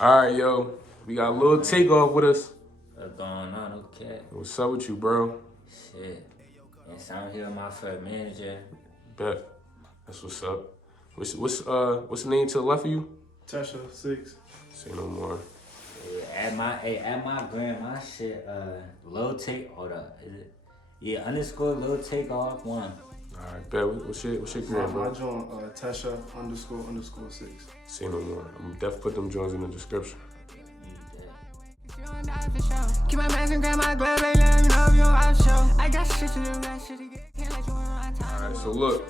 All right, yo. We got a little Takeoff with us. What's going on, okay? What's up with you, bro? Shit. And so I'm here with my first manager. Bet. That's what's up. What's the name to the left of you? Tasha 6. Say no more. Yeah, at my gram, my shit, low take, hold up, is it? Yeah, underscore low takeoff 1. All right, bet. What's your gram, My bro? joint Tasha _ 6. Say no more. I'm definitely put them joints in the description. Keep my bags and grab my glove, baby, let me know if you out show. I got shit to do, got shit to get, can't let you run my time. All right, so look,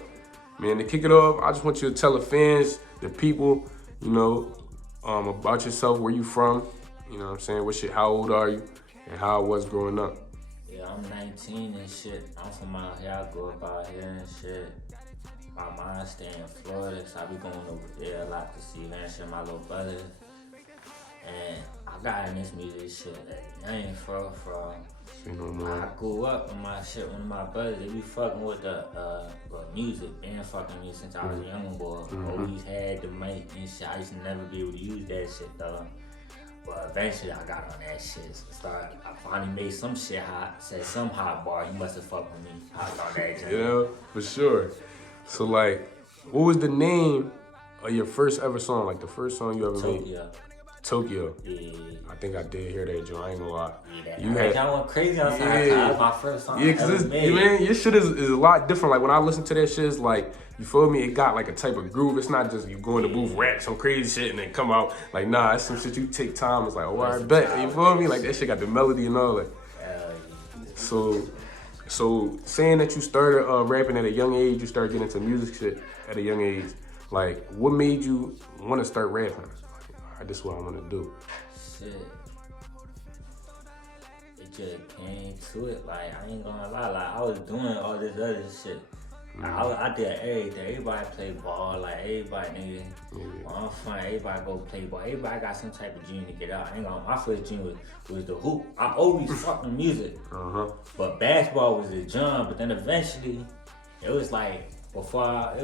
man, to kick it off, I just want you to tell the fans, the people, you know, about yourself, where you from, you know what I'm saying, how old are you, and how it was growing up. Yeah, I'm 19 and shit. I'm from out here, I grew up out here and shit. My mom stay in Florida, so I be going over there a lot to see her and shit, my little brothers. And I got in this music shit. I ain't from. Say no more. I grew up with my shit. One of my brothers, they be fucking with the music. Been fucking me since I was a young boy. Always had the mic and shit. I used to never be able to use that shit though. But eventually I got on that shit. So I finally made some shit hot. Said some hot bar. You must have fucked with me. I was on that shit. Yeah, for sure. So like, what was the name of your first ever song? Like the first song you ever made? Tokyo. Yeah. I think I did hear that, Joe. I ain't gonna lie. Yeah, You had, I went crazy outside. Yeah. That was my first song. yeah, cause man, your shit is a lot different. Like when I listen to that shit, it's like, you feel me? It got like a type of groove. It's not just you go in the booth, rap some crazy shit, and then come out like, nah, it's some shit you take time. It's like, oh, I bet. You feel me? Like that shit got the melody and all that. So saying that you started rapping at a young age, you started getting into music shit at a young age. Like, what made you want to start rapping? This is what I want to do. Shit. It just came to it. Like, I ain't gonna lie. Like, I was doing all this other shit. Like, I did everything. Everybody play ball. Like, everybody, nigga. When I'm fun, everybody go play ball. Everybody got some type of dream to get out. I ain't gonna, my first dream was the hoop. I always fucking music. But basketball was the drum. But then eventually, it was like, before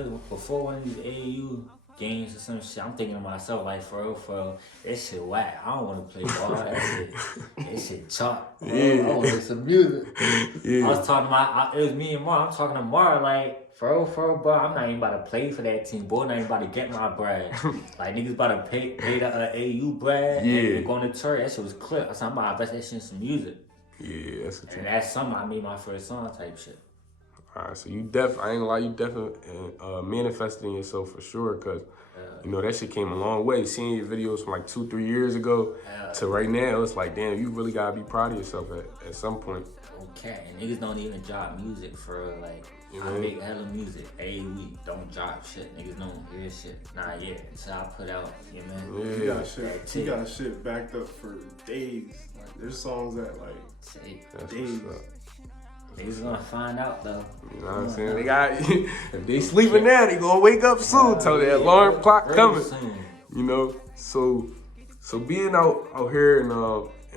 one of these AAU games or some shit, I'm thinking to myself, like, for real, this shit whack. I don't want to play ball. That shit chalk. I want to hear some music. I was talking to it was me and Mar. I'm talking to Mar, like, for real, bro, I'm not even about to play for that team, boy. I'm not even about to get my bread. Like, niggas about to pay the AU bread. Yeah. And going to church, that shit was clear. I said, I'm about to invest that shit in some music. Yeah, that's the truth. And that's something I made my first song type shit. All right, so I ain't gonna lie, you definitely manifesting yourself for sure, cause you know that shit came a long way. Seeing your videos from like 2-3 years ago to right now, it's like, damn, you really gotta be proud of yourself at some point. Okay, and niggas don't even drop music for like, I make hella music every week, don't drop shit. Niggas don't hear shit, not yet. So I put out, you know, man. Yeah. He got shit backed up for days. Like, there's songs that like days. Niggas gonna find out though. You know what I'm saying? They got, if they sleeping now, they gonna wake up soon. Tell that alarm clock coming. You know, so being out here in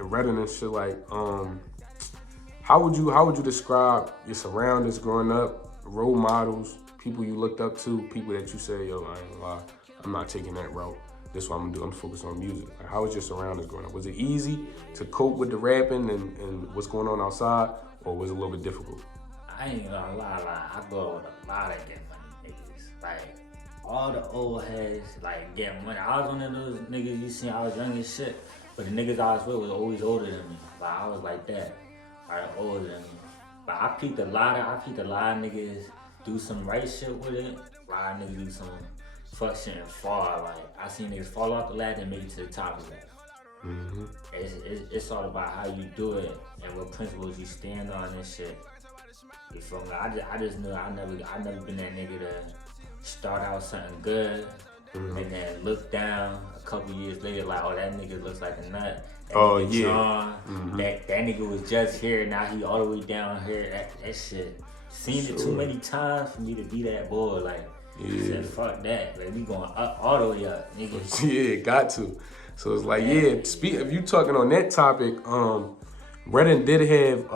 Redding and shit, like, how would you describe your surroundings growing up, role models, people you looked up to, people that you say, yo, I ain't gonna lie, I'm not taking that route. This is what I'm gonna do. I'm focused on music. Like, how was your surroundings growing up? Was it easy to cope with the rapping and what's going on outside? Or was it a little bit difficult? I ain't gonna lie, I grew up with a lot of get money niggas. Like, all the old heads, like, get money. I was one of those niggas you seen, I was young as shit, but the niggas I was with was always older than me. Like, I was like that, like, older than me. But I peeped a lot of niggas do some right shit with it. A lot of niggas do some fuck shit and fall. Like, I seen niggas fall off the ladder and make it to the top of that. It's all about how you do it and what principles you stand on and shit. You feel me? I just knew I never been that nigga to start out something good and then look down a couple years later like, oh, that nigga looks like a nut. That nigga was just here, now he all the way down here. That shit. Seen it too many times for me to be that boy. Like, said, fuck that. Like, we going up all the way up, nigga. Yeah, got to. So it's like, if you talking on that topic, Redding did have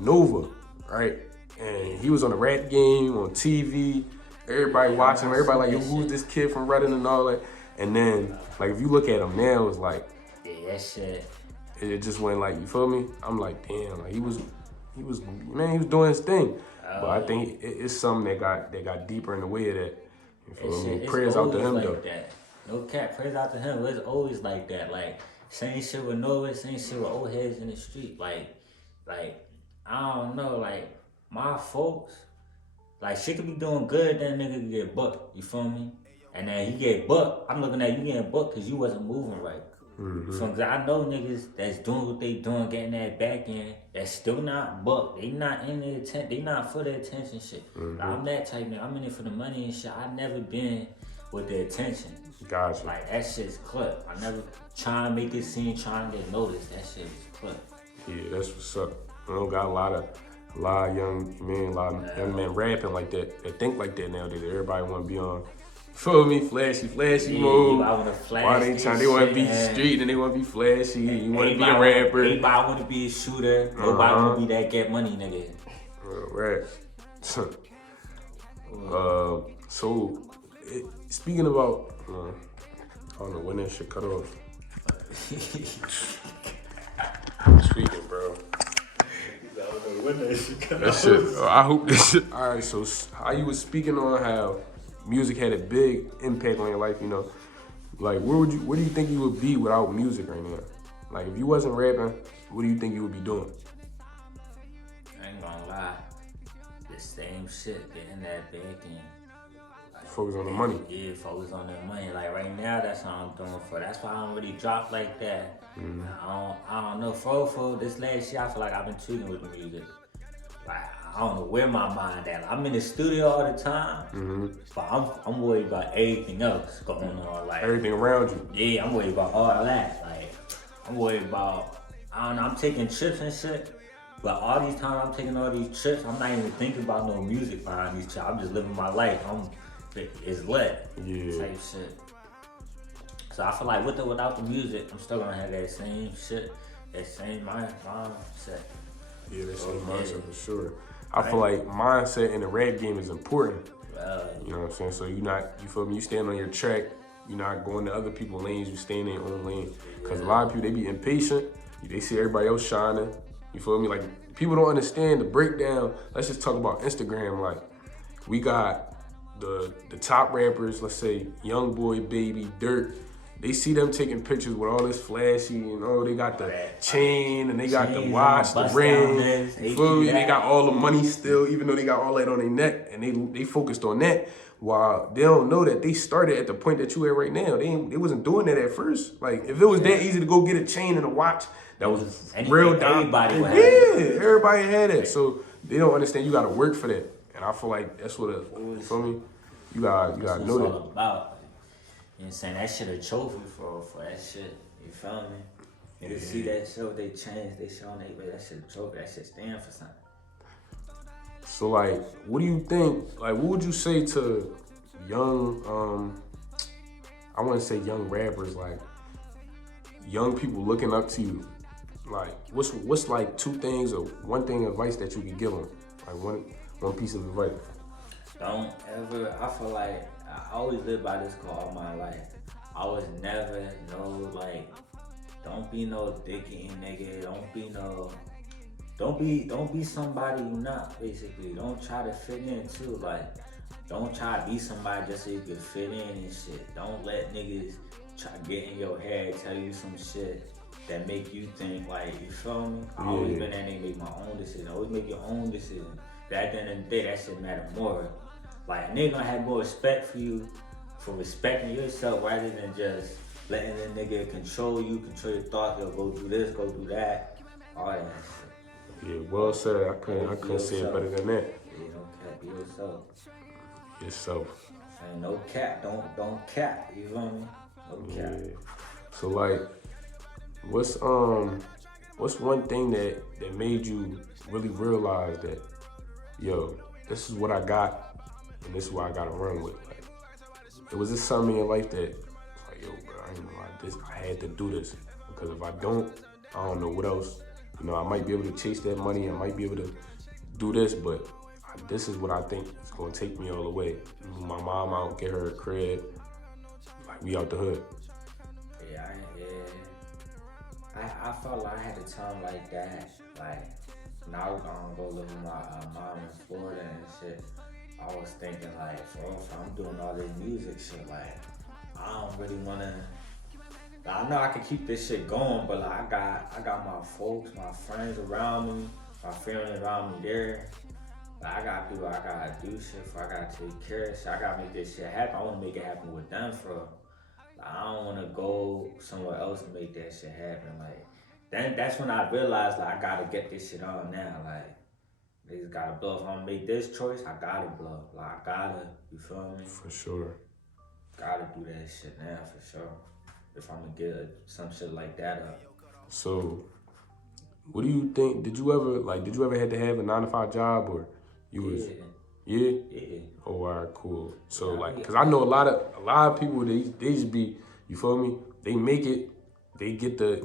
Nova, right? And he was on the rap game on TV. Everybody watching him. Everybody like, yo, who's this kid from Redding and all that? And then, like, if you look at him now, it's like, Yeah, that shit. it just went like, you feel me? I'm like, damn, like he was doing his thing. But I think it's something that got deeper in the way of that. You feel me? Prayers out to him like though. That. No cap, praise out to him. It's always like that. Like, same shit with Noah, same shit with old heads in the street. Like, I don't know, like, my folks, like, shit could be doing good, then nigga could get bucked, you feel me? And then he get bucked, I'm looking at you getting bucked because you wasn't moving right. So, cause I know niggas that's doing what they doing, getting that back end, that's still not bucked. They not in the attention, they not for the attention shit. Like, I'm that type nigga, I'm in it for the money and shit. I never been with the attention. Gotcha. Like, that shit's clip. I never try and make it seem, trying to get noticed. That shit was clip. Yeah, that's what's up. I don't got a lot of young men rapping like that. They think like that nowadays. Everybody want to be on, feel me, flashy mode. Why they want to be street and they want to be flashy. You want to be a rapper. Everybody want to be a shooter. Nobody want to be that get money nigga. Right. So, speaking about, I don't know when that shit cut off. Speaking, bro. That shit. I hope this shit. All right. So, how you was speaking on how music had a big impact on your life, you know? Like, where do you think you would be without music right now? Like, if you wasn't rapping, what do you think you would be doing? I ain't gonna lie. The same shit, getting that back end. Like, Focus on the money. Yeah, focus on the money. Like, right now, that's what I'm doing for. That's why I don't really drop like that. I don't know. For this last year, I feel like I've been tweaking with the music. Like, I don't know where my mind at. I'm in the studio all the time, but I'm worried about everything else going on. Like, Everything around you. yeah, I'm worried about all that. Like, I'm worried about, I don't know, I'm taking trips and shit. But all these times I'm taking all these trips, I'm not even thinking about no music behind these trips. I'm just living my life. It's lit. Yeah. Type shit. So I feel like with or without the music, I'm still gonna have that same shit, that same mindset. Yeah, that's your mindset for sure. I feel like mindset in the rap game is important. You know what I'm saying? So you feel me? You stand on your track. You're not going to other people's lanes. You stay in your own lane. Because a lot of people, they be impatient. They see everybody else shining. You feel me? Like, people don't understand the breakdown. Let's just talk about Instagram. Like, we got the top rappers, let's say Young Boy, Baby, Dirt. They see them taking pictures with all this flashy and they got the chain and they got the watch, the ring. You feel me? They got all the money still, even though they got all that on their neck, and they focused on that. While they don't know that they started at the point that you at right now. They wasn't doing that at first. Like, if it was that easy to go get a chain and a watch, that was real down. Everybody had it. So they don't understand you gotta work for that. And I feel like that's what you feel me? You gotta know that. All about. You know what I'm saying? That shit a trophy for that shit. You feel me? You see that show, they change, they showing everybody that shit a trophy, that shit stand for something. So, like, what do you think, like, what would you say to young, I wouldn't say young rappers, like, young people looking up to you? Like, what's like two things or one thing of advice that you could give them? Like, one piece of advice. Don't ever, I feel like, I always live by this call all my life. I was never don't be no dick-eating nigga. Don't be somebody you not, basically. Don't try to fit in too. Like, don't try to be somebody just so you can fit in and shit. Don't let niggas try to get in your head, tell you some shit that make you think, like, you feel me? I always been that nigga, make my own decision. Always make your own decision. But at the end of the day, that shit matter more. Like, a nigga gonna have more respect for you for respecting yourself rather than just letting the nigga control you, control your thoughts. Yo, go do this, go do that, all that shit. Yeah, well said. I couldn't say it better than that. Yeah, don't cap, be yourself. Yourself. Saying no cap, don't cap. You feel me? No cap. Yeah. So, like, what's one thing that made you really realize that, yo, this is what I got and this is what I gotta run with? Like, it was just something in your life that, like, yo, bro, I ain't gonna lie, I had to do this, because if I don't know what else. You know, I might be able to chase that money, I might be able to do this, but this is what I think is gonna take me all the way. My mom out, get her a crib. Like, we out the hood. Yeah, I felt like I had a time like that. Like, when I was gonna go live with my mom in Florida and shit, I was thinking like, if I'm doing all this music shit, like, I don't really wanna. Like, I know I can keep this shit going, but like, I got my folks, my friends around me, my family around me there. Like, I got people I gotta do shit for, I gotta take care of shit, I gotta make this shit happen. I wanna make it happen with them for real. Like, I don't wanna go somewhere else and make that shit happen. Like, then that's when I realized like I gotta get this shit on now. Like, niggas gotta blow. If I'm gonna make this choice, I gotta blow. Like, I gotta, you feel me? For sure. Gotta do that shit now for sure. If I'm gonna get some shit like that up. So, what do you think? Did you ever had to have a 9-to-5 job, or you was? Yeah. Yeah. Oh, all right, cool. So like, cause I know a lot of people they just be, you feel me? They make it, they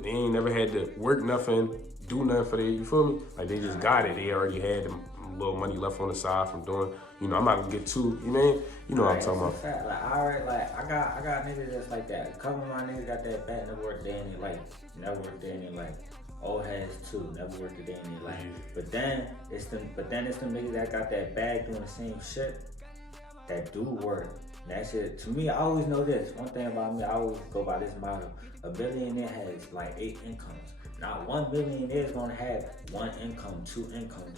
ain't never had to work nothing, do nothing for you feel me? Like they just got it. They already had a little money left on the side from doing. I'm not gonna get too, you know what I'm talking about. Fact. Like, I already, like, I got niggas that's like that. A couple of my niggas got that back, never worked a day in their life. Never worked a day in their life. Old heads too, never worked a day in their life. But then it's them niggas that got that bag doing the same shit that do work. And that shit, to me, I always know this. One thing about me, I always go by this motto. A billionaire has like 8 incomes. Not one billionaire is gonna have 1 income, 2 incomes.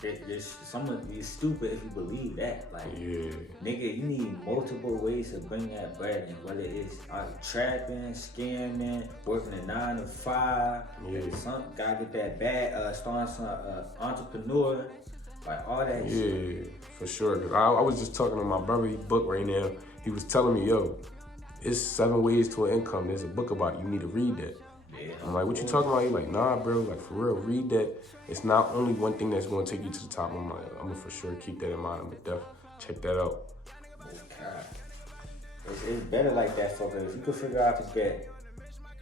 Someone be stupid if you believe that. Like, nigga, you need multiple ways to bring that bread in. Whether it's trapping, scamming, working a 9 to 5. Some gotta get that bag. Starting some entrepreneur. Like all that shit. Yeah, for sure. Cause I was just talking to my brother, he book right now. He was telling me, yo, it's 7 ways to an income. There's a book about it. You need to read that. Yeah. I'm like, what you talking about? He's like, nah, bro, like for real, read that. It's not only one thing that's gonna take you to the top. I'm like, I'm gonna for sure keep that in mind. I'm gonna definitely check that out. Okay. It's better like that, folks. If you could figure out to get,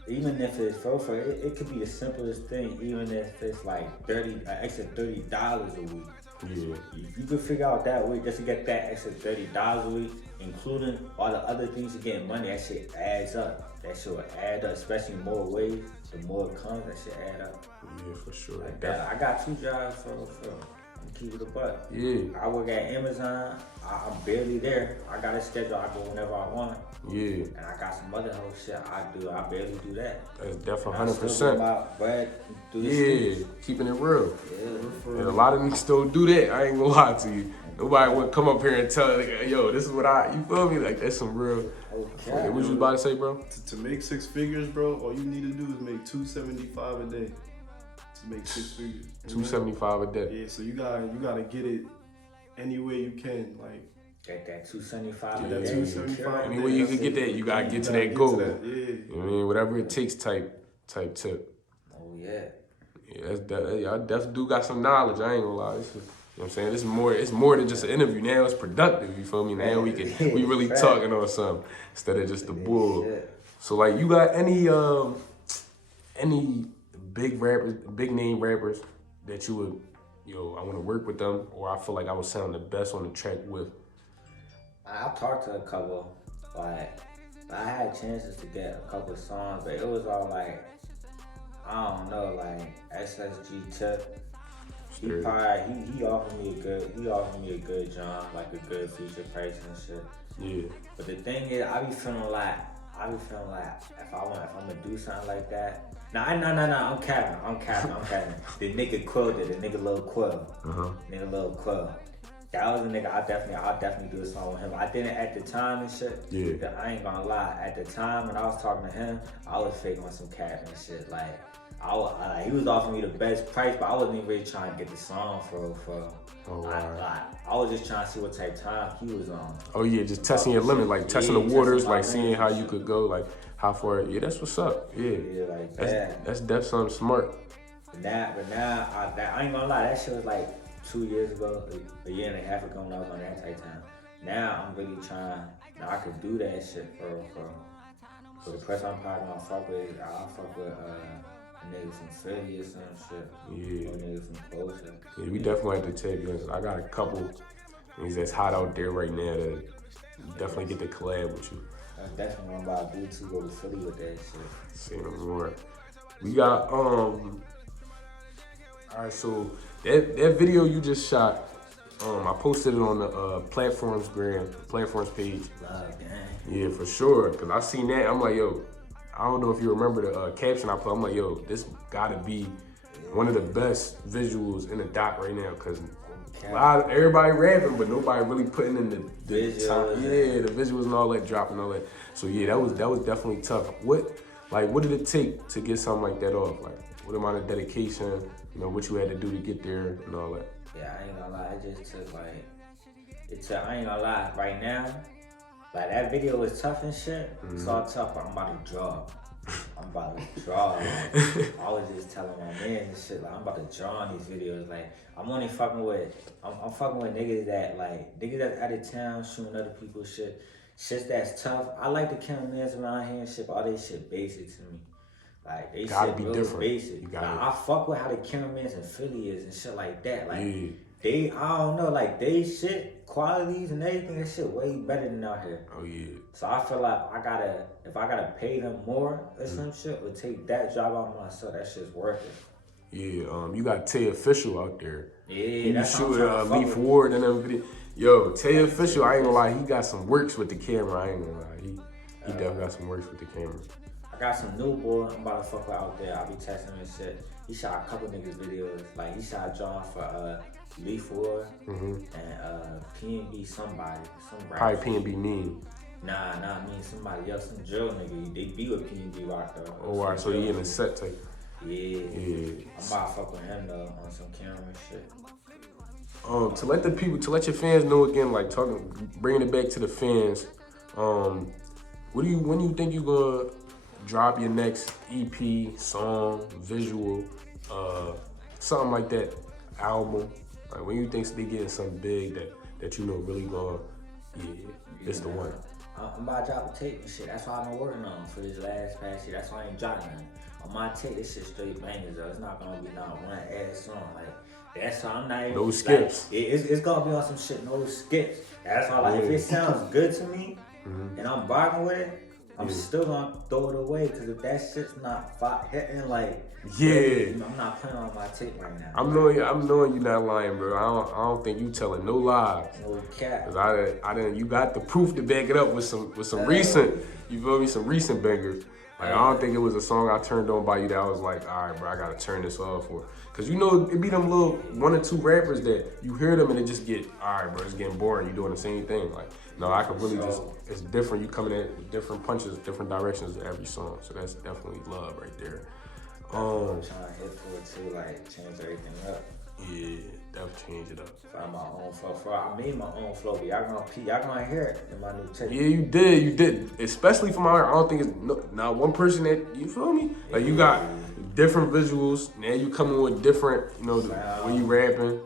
even if it's it could be the simplest thing, even if it's like extra $30 a week. Yeah. If you could figure out that way just to get that extra $30 a week, including all the other things you get money, that shit adds up. That shit will add up, especially more ways, the more it comes, that shit add up. Yeah, for sure. Like that. I got 2 jobs for I'm keep it a buck. Yeah. I work at Amazon. I'm barely there. I got a schedule. I go whenever I want. Yeah. And I got some other whole shit I do. I barely do that. That's definitely 100%. I still get my bread through the keeping it real. Yeah. And a lot of niggas don't do that. I ain't gonna lie to you. Nobody would come up here and tell like, yo, this is what you feel me? Like, that's some real. Okay. What you about to say, bro? To make 6 figures, bro, all you need to do is make $275 a day to make 6 figures. $275 a day. Yeah, so you gotta get it any way you can, like. Get that $275 a day. $275. Any way you can get that, you gotta get to that goal. Yeah. You know what I mean, whatever it takes, type tip. Oh yeah. Yeah, I definitely do got some knowledge. I ain't gonna lie. You know what I'm saying? It's more than just an interview. Now it's productive, you feel me? Now we really talking on something instead of just the bull. So like, you got any big rappers, big name rappers that you would, I want to work with them, or I feel like I would sound the best on the track with? I talked to a couple, like, I had chances to get a couple songs, but it was all like, I don't know, like SSG Tip. He offered me a good job, like a good feature price and shit. Yeah. But the thing is, I be feeling like if I'm gonna do something like that. No, I'm capping. The nigga Quill did it, the nigga Lil Quill. Nigga Lil Quill. That was a nigga I'll definitely do a song with him. I didn't at the time and shit. Yeah. I ain't gonna lie. At the time when I was talking to him, I was faking on some cap and shit. Like, he was offering me the best price, but I wasn't even really trying to get the song for. I was just trying to see what type of time he was on. Oh yeah, just testing your limit, like testing the waters, like seeing how you could go, like how far. Yeah, that's what's up. Yeah, like that's definitely something smart. But now, I ain't gonna lie, that shit was like 2 years ago, a year and a half ago when I was on that type time. Now I'm really trying. Now I could do that shit for the press I'm probably gonna fuck with. I'll fuck with a nigga from Philly or some shit. Yeah. Or a nigga from closer. Yeah, we definitely have to take you. I got a couple things that's hot out there right now that definitely get to collab with you. That's definitely what I'm about to do to go to Philly with that shit. Say no more. We got alright, so that video you just shot, I posted it on the platforms page. Love, gang. Yeah, for sure. Cause I seen that, I'm like, yo, I don't know if you remember the caption I put. I'm like, yo, this gotta be one of the best visuals in the doc right now. Cause everybody rapping, but nobody really putting in the visuals. The visuals and all that, dropping all that. So yeah, that was definitely tough. What did it take to get something like that off? Like, what amount of dedication, you know, what you had to do to get there and all that? Yeah, I ain't gonna lie, it just took I ain't gonna lie, right now, like that video was tough and shit. It's all tough, but I'm about to draw. Like, I was just telling my man and shit, like I'm about to draw on these videos. Like I'm only fucking with niggas that's out of town shooting other people's shit. Shit that's tough. I like the cameramans around here and shit, but all they shit basic to me. Like they gotta shit be real different. Basic. Like, I fuck with how the cameramans in Philly is and shit like that. Like I don't know, like they shit qualities and everything, that shit way better than out here. Oh yeah. So I feel like if I gotta pay them more or some shit, or take that job out myself, that shit's worth it. Yeah, you got Tay Official out there. Yeah, that's shoot Leaf Ward and them video. Yo, Tay Official, I ain't gonna lie, he got some works with the camera. I ain't gonna lie, he definitely got some works with the camera. I got some new boy I'm about to fuck with out there. I be texting him and shit. He shot a couple niggas videos. Like he shot John for Leaf Ward and PNB somebody. Probably PNB Mean. Nah, I mean somebody else, some drill nigga. They be with PNB Rock though. Oh, alright, so he in the set type. Yeah. I'm about to fuck with him though on some camera and shit. To let your fans know again, like bringing it back to the fans. When do you think you gonna drop your next EP, song, visual, something like that, album? Like when you think they getting something big that you know really gonna, it's the one. I'm about to drop a tape and shit. That's what I've been working on for this past year. That's why I ain't dropping nothing. On my tape, this shit straight bangers though. It's not gonna be not one ass song. Like that's why I'm not even. No skips. Like, it's gonna be on some shit, no skips. That's why like if it sounds good to me and I'm vibing with it, I'm still gonna throw it away because if that shit's not hitting like I'm not putting on my tape right now. I'm knowing you not lying, bro. I don't think you telling no lies. No cap. Cause I didn't. You got the proof to back it up with some recent. You feel me? Some recent bangers. Like I don't think it was a song I turned on by you that I was like, all right, bro, I gotta turn this off for. Cause you know it be them little 1 or 2 rappers that you hear them and it just get, all right, bro, it's getting boring. You doing the same thing. Like no, I could really it's different. You coming at with different punches, different directions to every song. So that's definitely love right there. I'm trying to hit for it too, like change everything up. Yeah, definitely change it up. Find my own flow. I made my own flow, but y'all gonna hear it in my new tape. Yeah, you did. Especially from our, I don't think it's not one person that, you feel me? Like you got different visuals, now you coming with different, you know, when you rapping,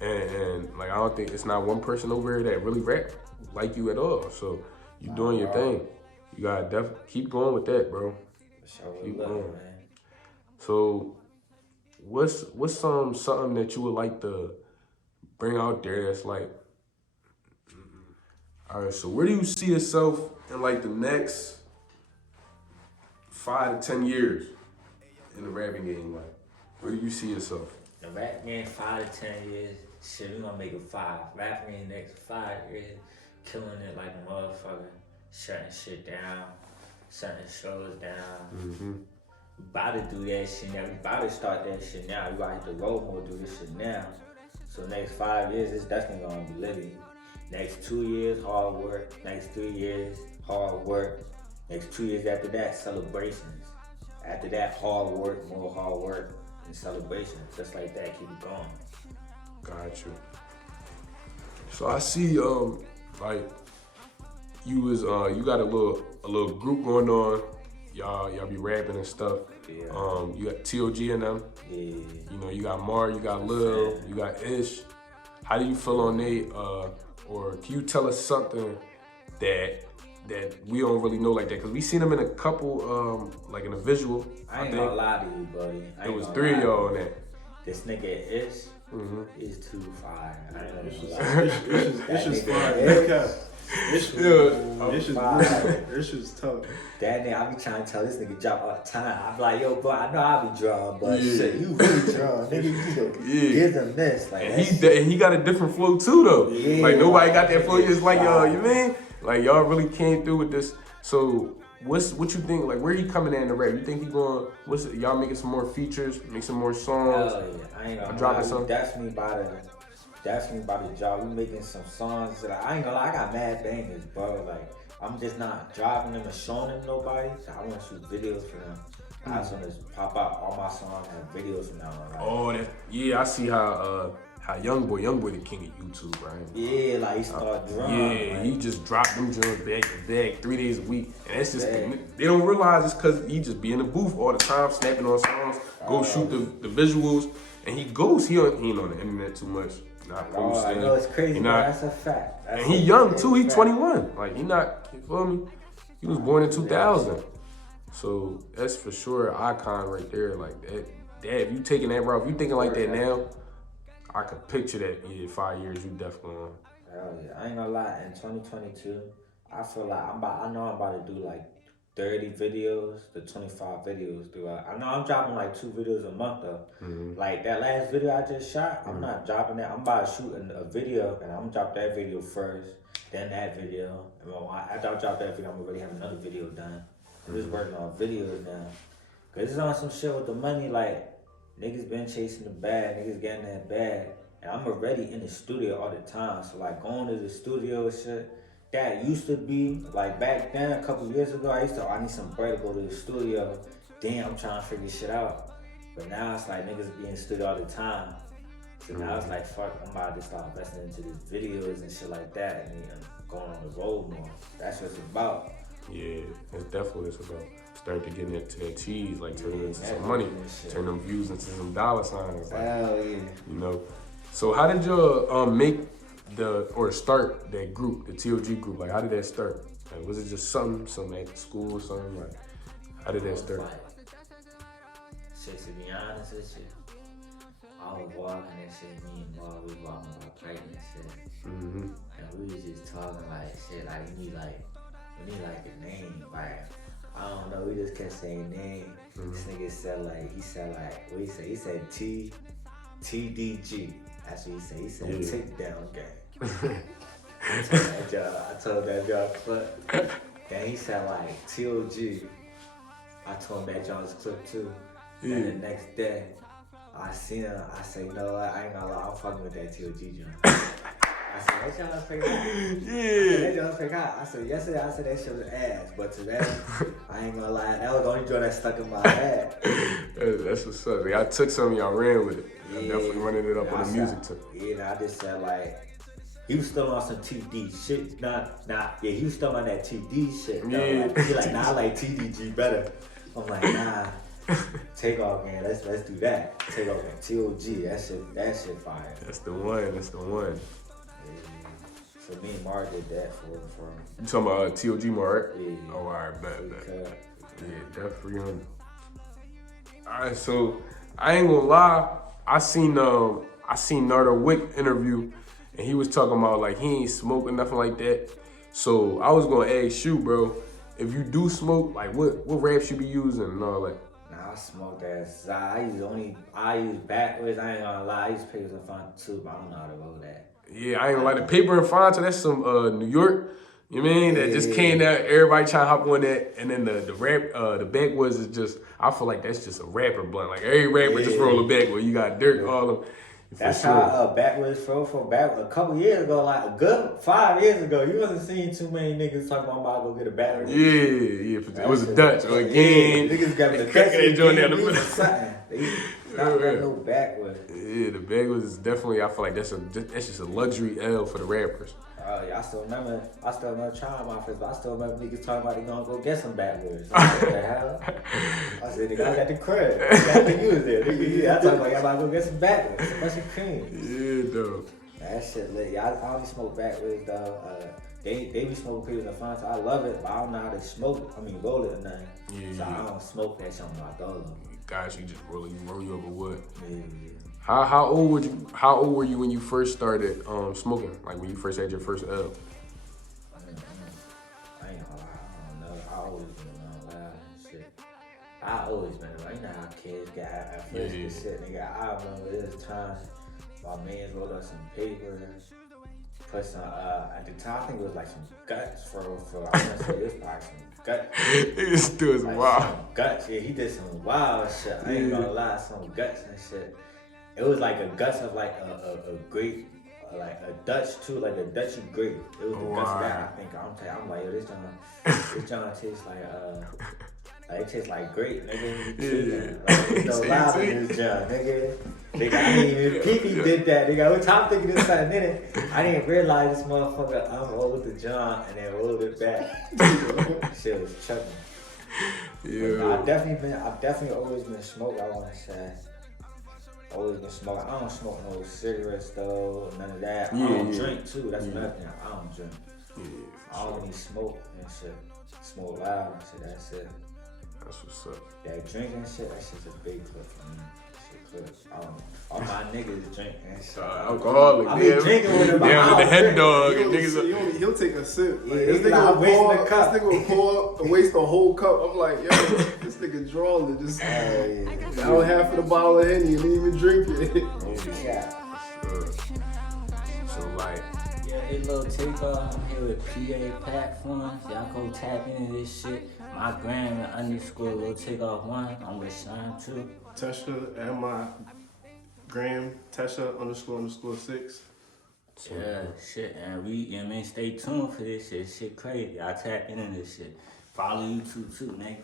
and like I don't think it's not one person over here that really rap like you at all. So you doing your thing. You gotta definitely keep going with that, bro. Keep going, man. So, what's something that you would like to bring out there that's like, all right, so where do you see yourself in like the next 5 to 10 years in the rapping game? Like, where do you see yourself? The rap game 5 to 10 years, shit, we gonna make it 5. Rapping in the next 5 years, killing it like a motherfucker, shutting shit down, shutting shows down. We about to do that shit now. We about to start that shit now. We gotta hit the road mode, do this shit now. So next 5 years, it's definitely gonna be litty. Next 2 years, hard work. Next 3 years, hard work. Next 2 years after that, celebrations. After that, hard work, more hard work, and celebrations. Just like that, keep it going. Got you. So I see, like you was, you got a little group going on. Y'all be rapping and stuff. Yeah. You got T.O.G in them. Yeah. You know, you got Mar, you got Lil, you got Ish. How do you feel on they? Or can you tell us something that we don't really know like that? Cause we seen them in a couple, like in a visual. I ain't gonna lie to you, buddy. It was 3 of y'all on that. This nigga Ish, It's too fire. I ain't It's gonna just, lie. it's just fire. It's just tough. That nigga, I be trying to tell this nigga drop all the time. I be like, yo, bro, I know I be drawing, but shit, you really drawing, nigga. You give them this, like. And he got a different flow too, though. Yeah, like nobody got that flow. Just like y'all, you mean? Like y'all really came through with this. So what you think? Like where he coming in the rap? You think he going? Y'all making some more features, make some more songs? Hell yeah, I ain't gonna dropping lie. something. Definitely about to drop. We making some songs. Like, I ain't gonna lie, I got mad bangers, bro. Like I'm just not dropping them and showing them nobody. So I want to shoot videos for them. I just want to pop out all my songs and have videos from now on. Like, Oh, I see how Young Boy the king of YouTube, right? Yeah, like he started drumming. Yeah, like, he just dropped them joints back to back 3 days a week. And that's just, they don't realize it's because he just be in the booth all the time, snapping on songs, go shoot the visuals. And he ain't on the internet too much. Not posting. I know it's crazy, but that's a fact. And he young too, he 21. Like he not, you feel me? He was born in 2000. So that's for sure an icon right there. Like that, if you taking that route, if you thinking like that now, I could picture that in 5 years, you definitely on. Hell yeah. I ain't gonna lie, in 2022, I feel like I know I'm about to do like 30 videos to 25 videos throughout. I know I'm dropping like 2 videos a month though. Like that last video I just shot, I'm not dropping that. I'm about to shoot a video and I'm gonna drop that video first, then that video. And after I drop that video, I'm gonna really have another video done. I'm just working on videos now. Cause it's on some shit with the money, like niggas been chasing the bag, niggas getting that bag. And I'm already in the studio all the time. So like going to the studio and shit, that used to be, like back then, a couple years ago, I need some bread to go to the studio. Damn, I'm trying to figure shit out. But now it's like niggas be in the studio all the time. So now it's like, fuck, I'm about to start investing into these videos and shit like that and going on the road more. That's what it's about. Yeah, that's definitely what it's about. Start to get into that cheese, like turn it into some money, turn them views into some dollar signs. Like, hell yeah. You know? So how did you start that group, the T.O.G group? Like how did that start? Like, was it just something at school or something? Like how did that start? Shit, to be honest with you, I was walking and shit, me and Bob, we walking about playing and shit. And we was just talking like shit, like we need like a name, like I don't know, we just kept saying name. This nigga said like, what he said? He said TDG. That's what he said. He said TakeOffGang. I told that job clip. Then he said like T.O.G. I told him that John's clip too. Then the next day, I seen him. I said, you know what? I ain't gonna lie. I'm fucking with that T.O.G. John. I said, that John's fake out. That John's fake out. I said, yesterday I said that shit was ass, but today, I ain't gonna lie. That was the only joint that stuck in my head. That's what's up. Like, I took some of y'all ran with it. I'm definitely running it up on the music too. Yeah, I just said like, he was still on some TD shit. He was still on that TD shit. Yeah. Like, he like, I like TDG better. I'm like, nah. Takeoff, man. Let's do that. Takeoff, man. T.O.G. That shit fire. That's the one. Yeah. So me and Mark did that for him. You talking about T.O.G. Mark? Yeah. Oh, all right, bet. Yeah, definitely him. All right, so I ain't gonna lie. I seen Nardo Wick interview, and he was talking about like he ain't smoking nothing like that. So I was gonna ask you, bro, if you do smoke, like what raps you be using and all that. Nah, I smoke that. I use backwards. I ain't gonna lie. I use papers and font too, but I don't know how to roll that. Yeah, I ain't gonna lie. The paper and font, that's some New York. You know what I mean? That just came out. Everybody trying to hop on that, and then the rap, the backwoods is just. I feel like that's just a rapper blunt. Like every rapper just roll a backward. You got Dirk, all them. That's how backwoods for back a couple years ago, like a good 5 years ago. You wasn't seeing too many niggas talking about go get a backwards. Yeah. It was a Dutch or a gang. Niggas got the cracking that joint down the middle. Not no backwards. Yeah, the backwoods is definitely. I feel like that's just a luxury L for the rappers. Oh yeah, I still remember trying my first, but I still remember niggas talking about they gonna go get some backwoods. What the hell? I said, nigga, I got the crib. I think you was there. Nigga, I talking about y'all about to go get some backwoods, a bunch of cream. Yeah, though. That shit lit. Yeah, I only smoke backwoods though. they be smoking papers in front, so I love it, but I don't know how they smoke it. I mean, roll it or nothing. Yeah, so I don't smoke that shit on my dog. Guys, you just roll you over wood. Yeah. How old were you when you first started smoking? Like when you first had your first L? I ain't gonna lie, I don't know. I always been around loud and shit. I always been around. You know how kids got at first and shit, nigga. I remember this time my man rolled up some papers, put some at the time I think it was like some guts for I wanna say it was probably some guts. It's still Like wild. some guts, yeah, he did some wild shit. I ain't gonna lie, some guts and shit. It was like a guts of like a grape, like a Dutch too, like a Dutchy grape. It was the guts of that. I think I'm like, yo, this John tastes like it tastes like grape, nigga. Like, there's no lie in this John, nigga. Nigga, I didn't even peep he did that, nigga. What time thinking this something in it? I didn't realize this motherfucker unrolled the John and then rolled it back. Shit was chucking. Yeah. I've definitely always been smoking, I wanna say. Always been smoking. I don't smoke no cigarettes though, none of that. I don't drink too. That's another thing. I don't drink. I only smoke and shit. Smoke loud and shit. That's it. That's what's up. That drinking shit, that shit's a big clip for me. Shit clip. All my niggas drink and shit. Alcoholic, I be drinking with them. Damn, the head dog. And He'll take a sip. Yeah, This like, I'm wasting the cup. This nigga will pour up and waste the whole cup. I'm like, yo, this nigga drawing it. Just down half of the bottle of Henny and didn't even drink it. Yeah. So like, Yeah, it's little Takeoff. I'm here with PA platforms. Y'all go tap into this shit. My gram _ little Takeoff 1. I'm with Sean too. Tesha and my gram, Tesha __6. Yeah, shit, and we, you know what I mean, stay tuned for this shit. Shit crazy. Y'all tap into this shit. Follow YouTube too, nigga.